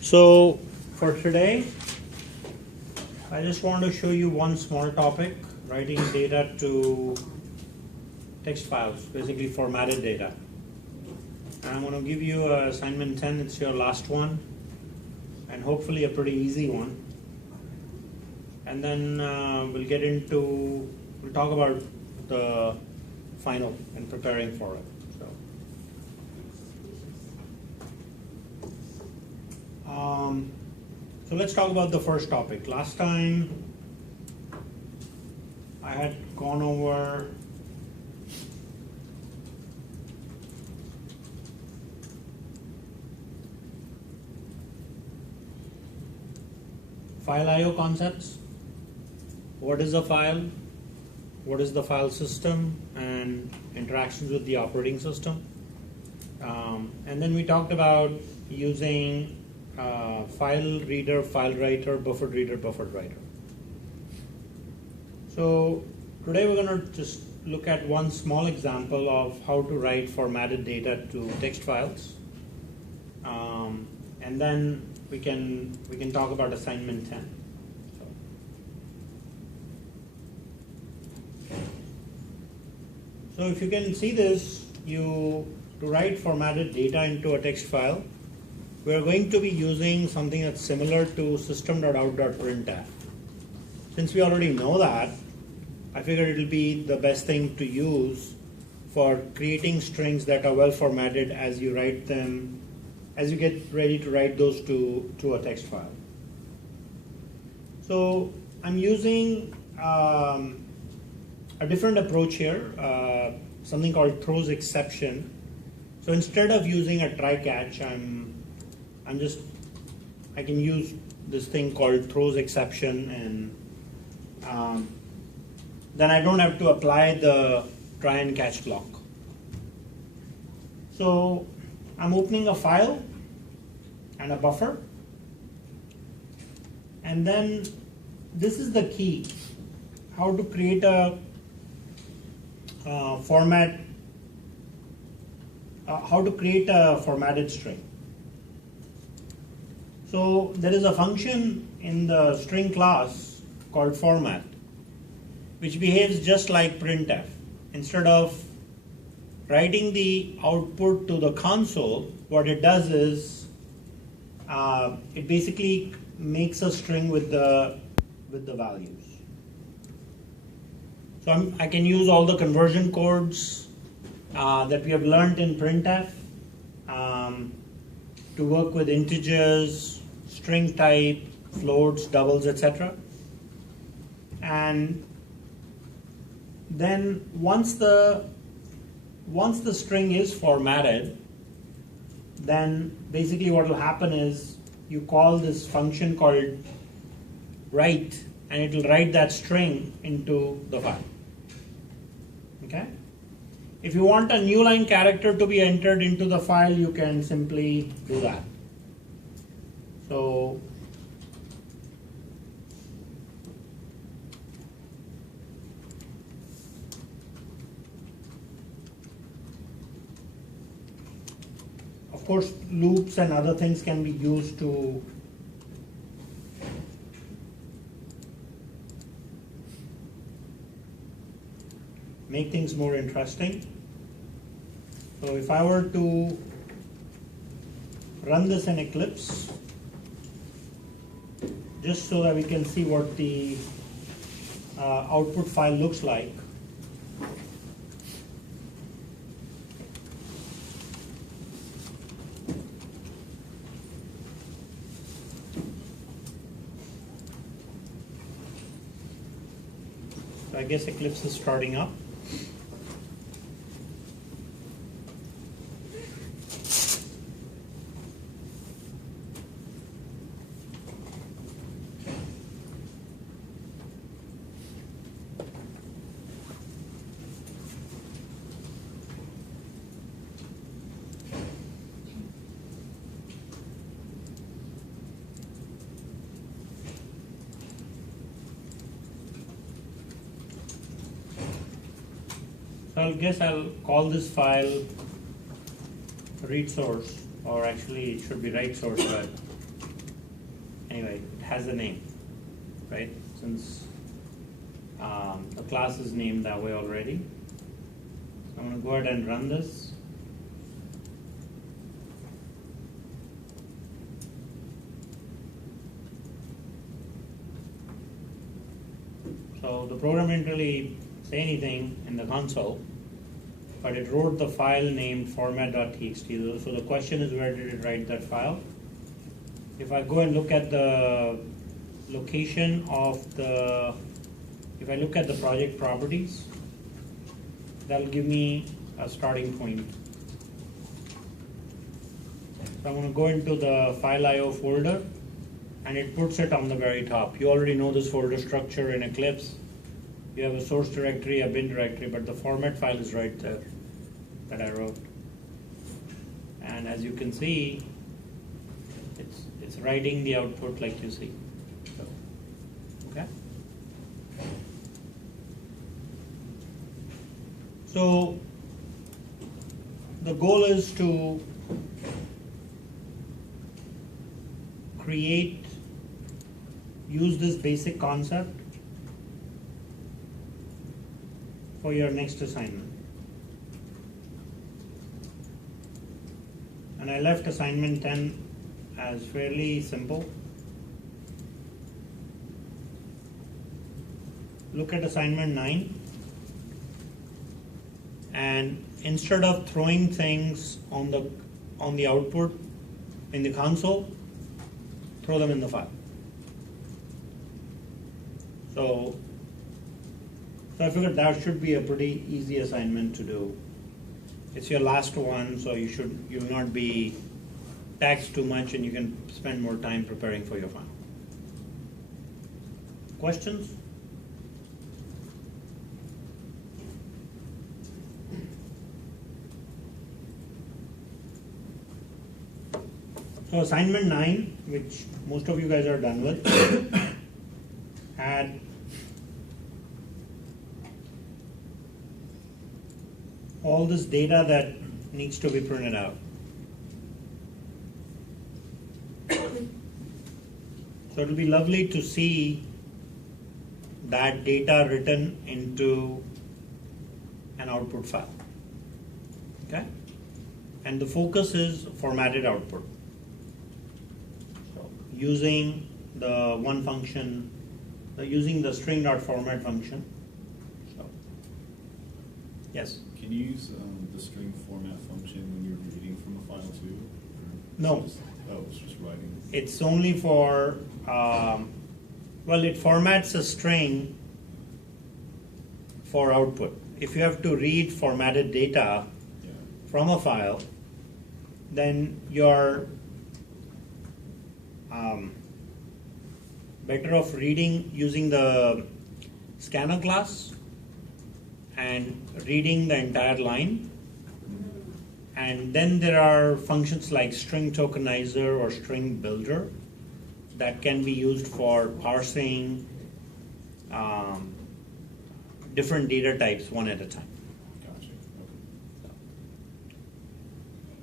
So for today, I just want to show you one small topic, writing data to text files, basically formatted data. And I'm going to give you assignment 10, it's your last one, and hopefully a pretty easy one. And then we'll talk about the final and preparing for it. So let's talk about the first topic. Last time I had gone over file I/O concepts. What is a file? What is the file system and interactions with the operating system? And then we talked about using file reader, file writer, buffered reader, buffered writer. So today we're going to just look at one small example of how to write formatted data to text files, and then we can talk about assignment 10. So if you can see this, to write formatted data into a text file, we are going to be using something that's similar to system.out.printf. Since we already know that, I figured it'll be the best thing to use for creating strings that are well formatted as you write them, as you get ready to write those to a text file. So I'm using a different approach here, something called throws exception. So instead of using a try catch, I can use this thing called throws exception, and then I don't have to apply the try and catch block. So I'm opening a file and a buffer, and then this is the key, how to create a formatted string. So there is a function in the string class called format, which behaves just like printf. Instead of writing the output to the console, what it does is it basically makes a string with the values. So I can use all the conversion codes that we have learned in printf to work with integers, string type, floats, doubles, etc. And then once the string is formatted, then basically what will happen is you call this function called write, and it will write that string into the file. Okay? If you want a new line character to be entered into the file, you can simply do that. So of course, loops and other things can be used to make things more interesting. So if I were to run this in Eclipse, just so that we can see what the output file looks like. So I guess Eclipse is starting up. So I guess I'll call this file read source, or actually it should be write source, but anyway, it has a name, right? Since the class is named that way already. So I'm going to go ahead and run this. So the program didn't really say anything in the console, but it wrote the file named format.txt. So the question is, where did it write that file? If I go and look at the location of the, if I look at the project properties, that'll give me a starting point. So I'm going to go into the file IO folder, and it puts it on the very top. You already know this folder structure in Eclipse. You have a source directory, a bin directory, but the format file is right there that I wrote. And as you can see, it's writing the output like you see. So, okay. So the goal is to use this basic concept for your next assignment. And I left assignment 10 as fairly simple. Look at assignment 9, and instead of throwing things on the output in the console, throw them in the file. So I figured that should be a pretty easy assignment to do. It's your last one, so you'll not be taxed too much, and you can spend more time preparing for your final. Questions? So assignment 9, which most of you guys are done with, had all this data that needs to be printed out. So it'll be lovely to see that data written into an output file. Okay? And the focus is formatted output. So using the one function, using the string.format function. So, yes? Can you use the string format function when you're reading from a file too? No. It's just writing. It's only for, well, it formats a string for output. If you have to read formatted data from a file, then you're better off reading using the scanner class and reading the entire line. And then there are functions like string tokenizer or string builder that can be used for parsing different data types one at a time. Gotcha. Okay.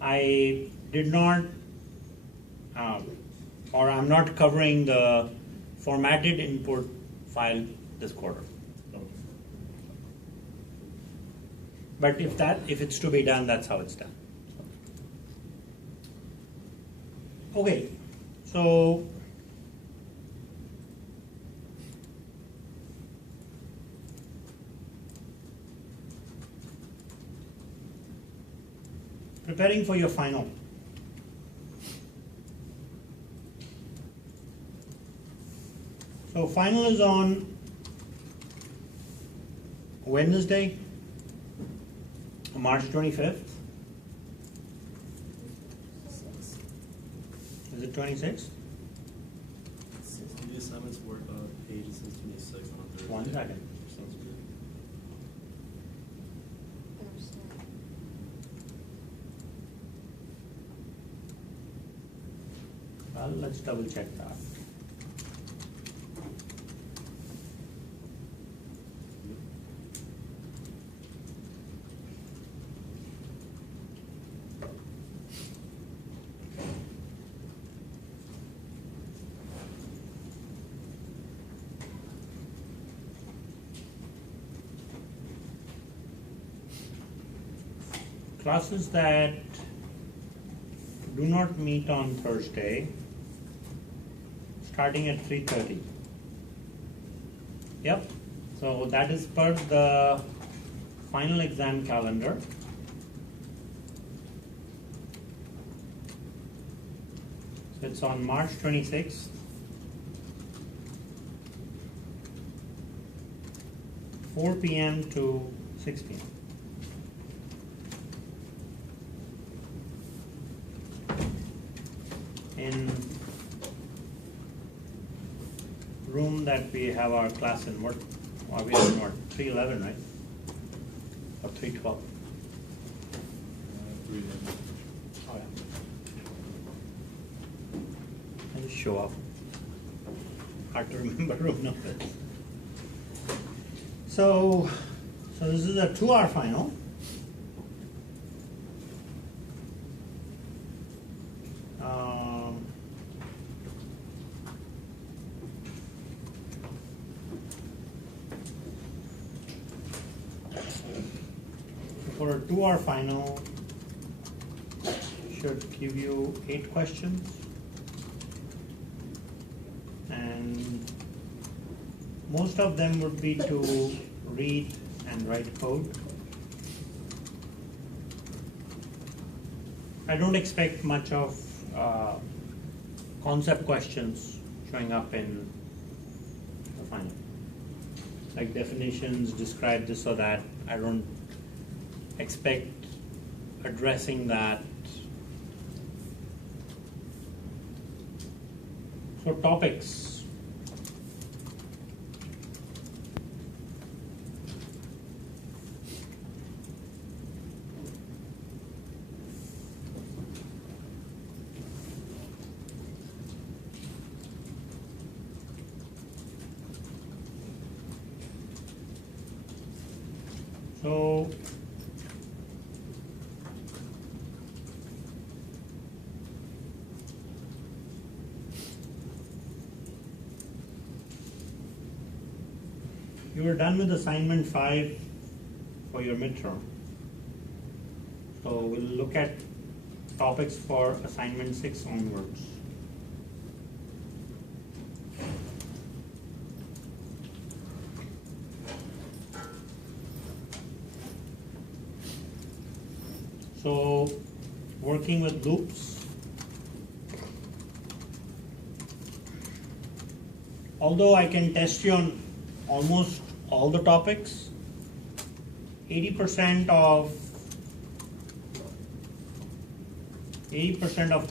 I did not, or I'm not covering the formatted input file this quarter. Okay. But if it's to be done, that's how it's done. Okay, so preparing for your final. So final is on Wednesday, March 25th. Is it 26th? The assignments were page since 26 on Thursday. 1 second. Sounds good. Well, let's double check that. classes that do not meet on Thursday, starting at 3:30. Yep, so that is per the final exam calendar. So it's on March 26th. 4 p.m. to 6 p.m. In room that we have our class in, what are we in, what, 311, right? Or 312? 311. Oh, yeah. I just show up. Hard to remember room numbers. So this is a 2-hour final. For a 2-hour final, should give you 8 questions, and most of them would be to read and write code. I don't expect much of concept questions showing up in the final. Like definitions, describe this or that. I don't expect addressing that. So topics. So you are done with assignment 5 for your midterm. So we'll look at topics for assignment 6 onwards. So working with loops. Although I can test you on almost all the topics, 80% of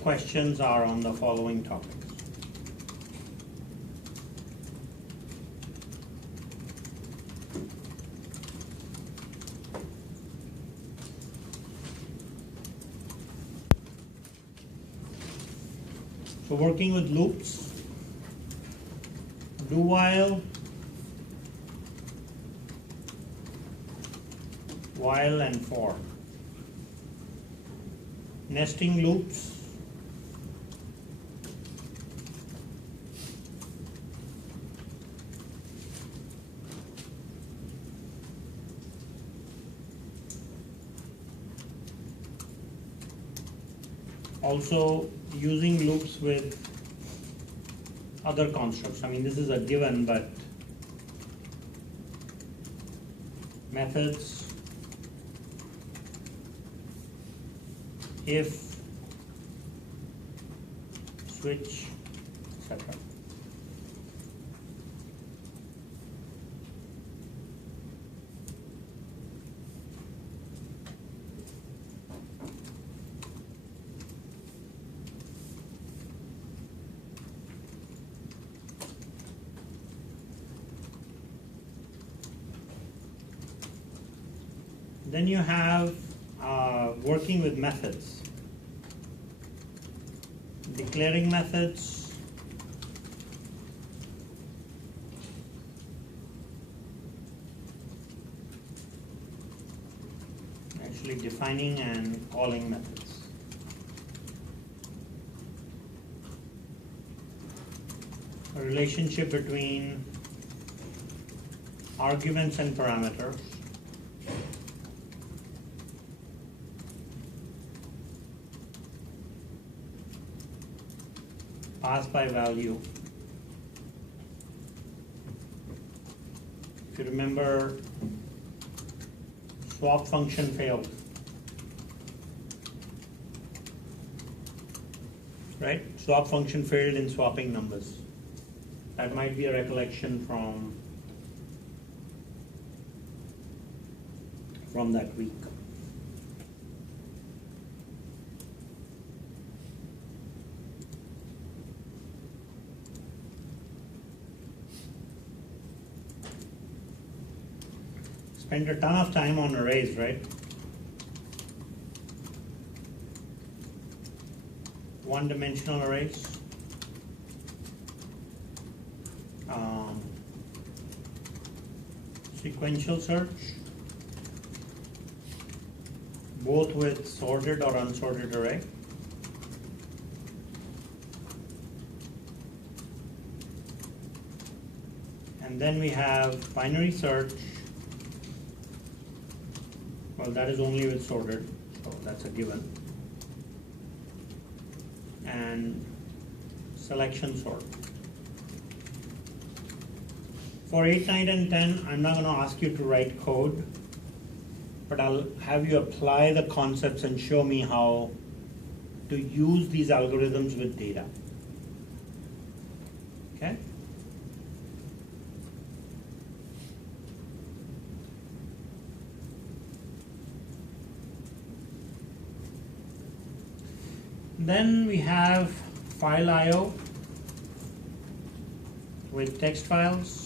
questions are on the following topics. So working with loops, do while, and for. Nesting loops, also using loops with other constructs. I mean, this is a given, but methods, if, switch, etc. Then you have working with methods, declaring methods, actually defining and calling methods. A relationship between arguments and parameters. pass by value. If you remember, swap function failed. Right? Swap function failed in swapping numbers. That might be a recollection from that week. Spent a ton of time on arrays, right? One-dimensional arrays. Sequential search, both with sorted or unsorted array. And then we have binary search. Well, that is only with sorted, so that's a given. And selection sort. For 8, 9, and 10, I'm not going to ask you to write code, but I'll have you apply the concepts and show me how to use these algorithms with data. Okay? Then we have file I/O with text files.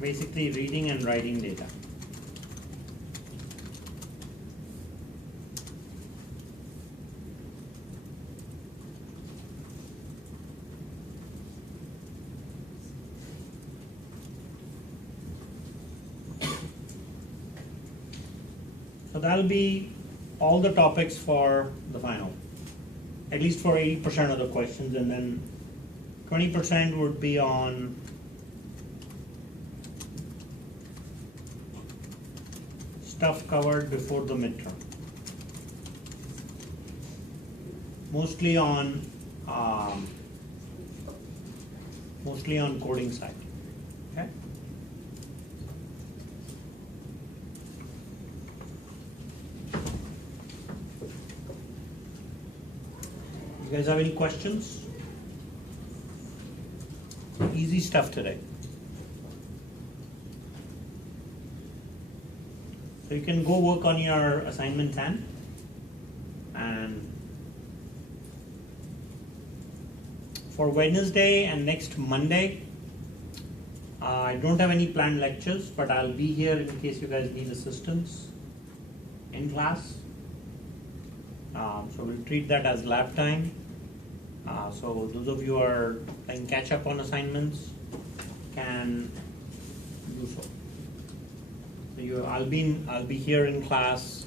Basically reading and writing data. So that'll be all the topics for the final, at least for 80% of the questions, and then 20% would be on stuff covered before the midterm. Mostly on coding side. Okay. You guys have any questions? Easy stuff today. So you can go work on your assignment 10, and for Wednesday and next Monday, I don't have any planned lectures, but I'll be here in case you guys need assistance in class. So we'll treat that as lab time. So those of you who are playing catch up on assignments can do so. I'll be here in class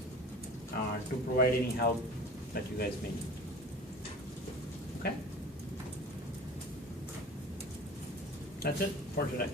to provide any help that you guys may need. Okay? That's it for today.